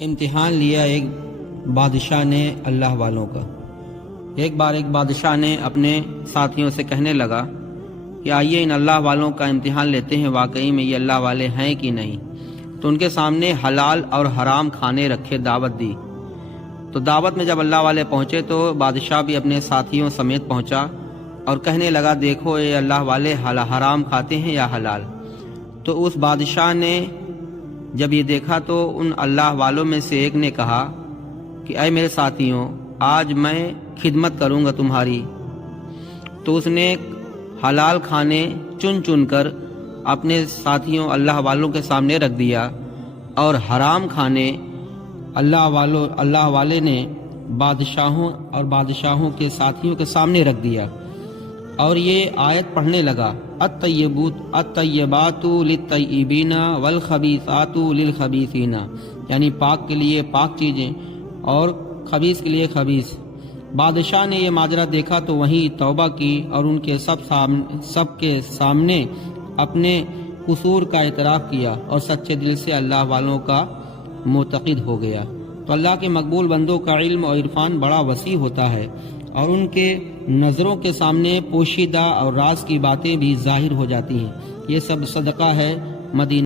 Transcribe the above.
امتحان لیا ایک بادشاہ نے اللہ والوں کا۔ ایک بار ایک بادشاہ نے اپنے ساتھیوں سے کہنے لگا کہ آئیے ان اللہ والوں کا امتحان لیتے ہیں، واقعی میں یہ اللہ والے ہیں کہ نہیں۔ تو ان کے سامنے حلال اور حرام کھانے رکھے، دعوت دی۔ تو دعوت میں جب اللہ والے پہنچے تو بادشاہ بھی اپنے ساتھیوں سمیت پہنچا اور کہنے لگا، دیکھو یہ اللہ والے حرام کھاتے ہیں یا حلال۔ تو اس بادشاہ نے جب یہ دیکھا تو ان اللہ والوں میں سے ایک نے کہا کہ اے میرے ساتھیوں، آج میں خدمت کروں گا تمہاری۔ تو اس نے حلال کھانے چن چن کر اپنے ساتھیوں اللہ والوں کے سامنے رکھ دیا، اور حرام کھانے اللہ والے نے بادشاہوں اور بادشاہوں کے ساتھیوں کے سامنے رکھ دیا، اور یہ آیت پڑھنے لگا، الطیبات للطیبین والخبیثات للخبیثین، یعنی پاک کے لیے پاک چیزیں اور خبیث کے لیے خبیث۔ بادشاہ نے یہ ماجرا دیکھا تو وہیں توبہ کی اور ان کے سب کے سامنے اپنے قصور کا اعتراف کیا اور سچے دل سے اللہ والوں کا معتقد ہو گیا۔ تو اللہ کے مقبول بندوں کا علم اور عرفان بڑا وسیع ہوتا ہے، اور ان کے نظروں کے سامنے پوشیدہ اور راز کی باتیں بھی ظاہر ہو جاتی ہیں۔ یہ سب صدقہ ہے مدینہ